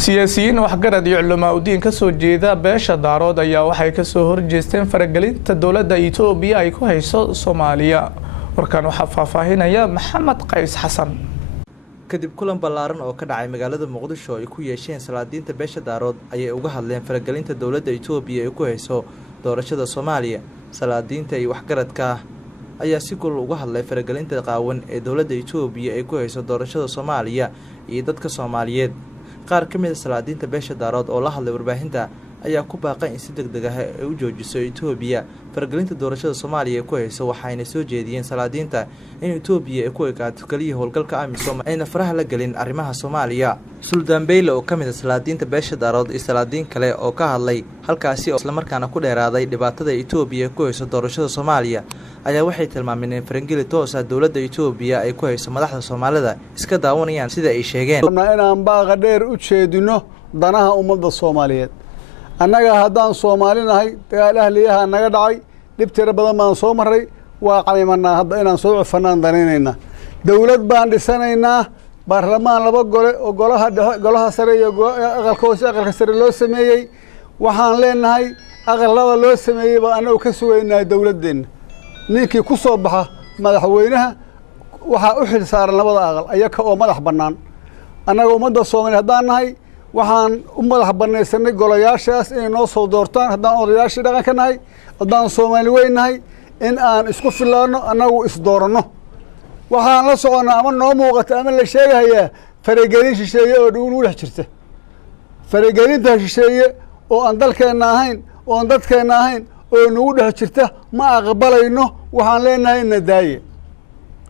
siyaasiyiin waxgarad iyo culamaa u diin ka soo jeeda beesha daarood ayaa waxay ka soo horjeesteen faragelinta dowladda Itoobiya ay ku hayso Soomaaliya. warkan waxa faahfaahinaya Maxamed Qays Xasan. kadib kulan ballaaran oo ka dhacay magaalada Muqdisho ay ku yeesheen salaadiinta beesha daarood ayay uga hadleen faragelinta dowladda Itoobiya ay ku hayso doorashada Soomaaliya. salaadiinta iyo waxgaradka ayaa si kulul uga hadlay faragelinta qaawan ee dowladda Itoobiya ay ku hayso doorashada Soomaaliya iyo dadka Soomaaliyeed. qaar ka mid ah salaadiinta beesha daarood oo la hadlay warbaahinta ayaa ku baaqay in si degdeg ah ay u joojiso Itoobiya faragelinta doorashada Soomaaliya ku hayso, waxayna soo jeediyeen salaadiinta in Itoobiya ay ku ekaato kaliya howlgalka AMISOM ayna faraha la gelin arrimaha Soomaaliya. Suldaan Beyle oo ka mid ah salaadiinta beesha daarood iyo salaadiin kale oo ka hadlay halkaasi oo isla markaana ku dheeraaday dhibaatada Itoobiya ku hayso doorashada Soomaaliya ayaa waxay tilmaameen in farangeli toos ah dowladda Itoobiya ay ku hayso madaxda Soomaalida iska daawanayaan sida ay sheegeen inaan baaqa dheer u jeedino danaha ummadda Soomaaliyeed. annaga haddaan Soomaali nahay dagaal ahliyaha naga dhacay dhib tiro badan baan soo maray waa qalimanaa hadda inaan soo cufanaan danaynayna dawlad baan dhisanaynaa baarlamaan laba gole oo golaha sare iyo aqalka hoose aqalka sare loo sameeyay waxaan leenahay aqalada loo sameeyay baa anagu ka sugaynaa dawladdeena ninkii ku soo baxa madaxweynaha waxa u xil saaran labada aqal ayaka oo madax bannaan annaga ummadda Soomaaliyeed haddaan nahay waxaan u madax banaysanay golayaashaas inay noo soo doortaan haddaan odayaashii dhaqanka nahay haddaan Soomaali weyn nahay in aan isku filaano annagu isdooranno waxaan la soconaa ama noo muuqata ama la sheegayaa faragelin shisheeye oo ugu dhex jirta faragelinta shisheeye oo aan dalkeenna ahayn oo aan dadkeenna ahayn oo nagu dhex jirta ma aqbalayno waxaan leenahay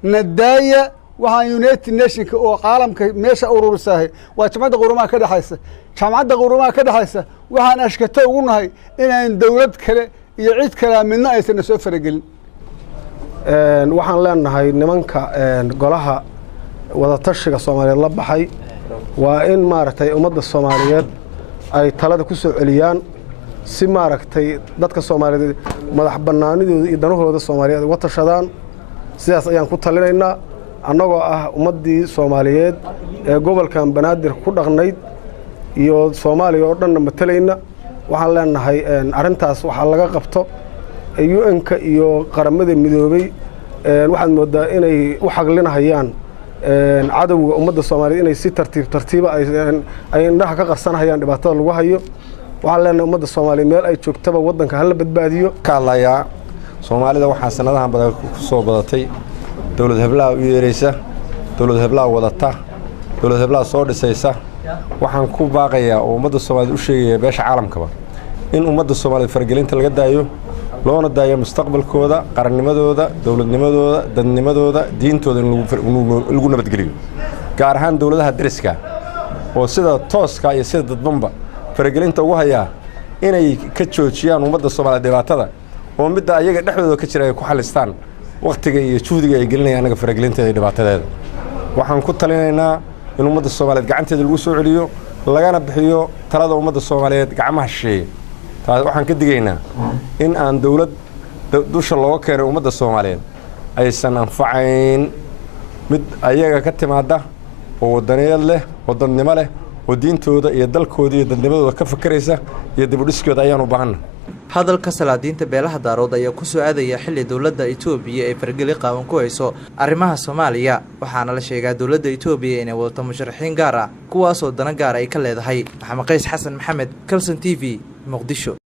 nadaaya waxaan United Nations oo caalamka meesha ururisahay waa jamcadda qurumaha ka dhaxaysa waxaan ashkato ugu nahay inaan dawlad kale iyo cid kale midna aysan soo faragelin. waxaan leenahay nimanka golaha wada tashiga Soomaaliyeed la baxay waa in maaragtay ummadda Soomaaliyeed ay talada ku soo celiyaan si maaragtay dadka Soomaaliyeed madax bannaanidooda iyo danahooda Soomaaliyeed uga tashadaan. sidaas ayaan ku talinaynaa annagoo ah ummadii Soomaaliyeed ee gobolkan Banaadir ku dhaqnayd iyo Soomaaliya oo dhan matalayna waxaan leenahay arintaas waxa laga qabto UN-ka iyo qaramada midoobay waxaan moodaa inay u xaglinayaan cadawga ummadda Soomaaliyeed inay si tartiib ay indhaha ka qarsanayaan dhibaatada lagu hayo. waxaan leenahay ummadda Soomaaliyeed meel ay joogtaba wadanka hal badbaadiyo ka hadlaya Soomaalida waxaa sanadahan badan ku soo badatay dawlad heblaa u yeeraysa dawlad heblaa wadata dawlad heblaa soo dhisaysa. waxaan ku baaqayaa oo ummadda Soomaaliyeed u sheegaya beesha caalamkaba in ummadda Soomaaliyeed faragelinta laga daayo loona daayo mustaqbalkooda qarannimadooda dawladnimadooda dadnimadooda diintooda lagu nabadgeliyo gaar ahaan dawladaha dariska oo sida tooska iyo sida dadbanba faragelinta ugu haya inay ka joojiyaan ummadda Soomaaliyeed dhibaatada oo midda ayaga dhexdooda ka jira ay ku xalistaan waqtiga iyo juhdiga ay gelinayaan anaga faragelinta iyo dhibaatadeeda. waxaan ku talinaynaa in ummadda Soomaaliyeed gacanteeda lagu soo celiyo lagana bixiyo talada ummadda Soomaaliyeed gacmaha shisheeye. taas waxaan ka digaynaa in aan dawlad dusha looga keenay ummadda Soomaaliyeed aysan anfacayn mid ayaga ka timaada oo wadaneed leh wadannimo leh oo diintooda iyo dalkooda iyo dadnimadooda ka fakaraysa iyo dib u dhiskooda ayaan u baahannahay. hadalka salaadiinta beelaha daarood ayaa ku soo aadaya xilli dowladda Itoobiya ay fargeli qaawan ku hayso arrimaha Soomaaliya, waxaana la sheegaa dowladda Itoobiya inay wadato musharaxiin gaar ah kuwaas oo dana gaar ay ka leedahay. Maxamed Qays Xasan Maxamed, Kalson TV, Muqdisho.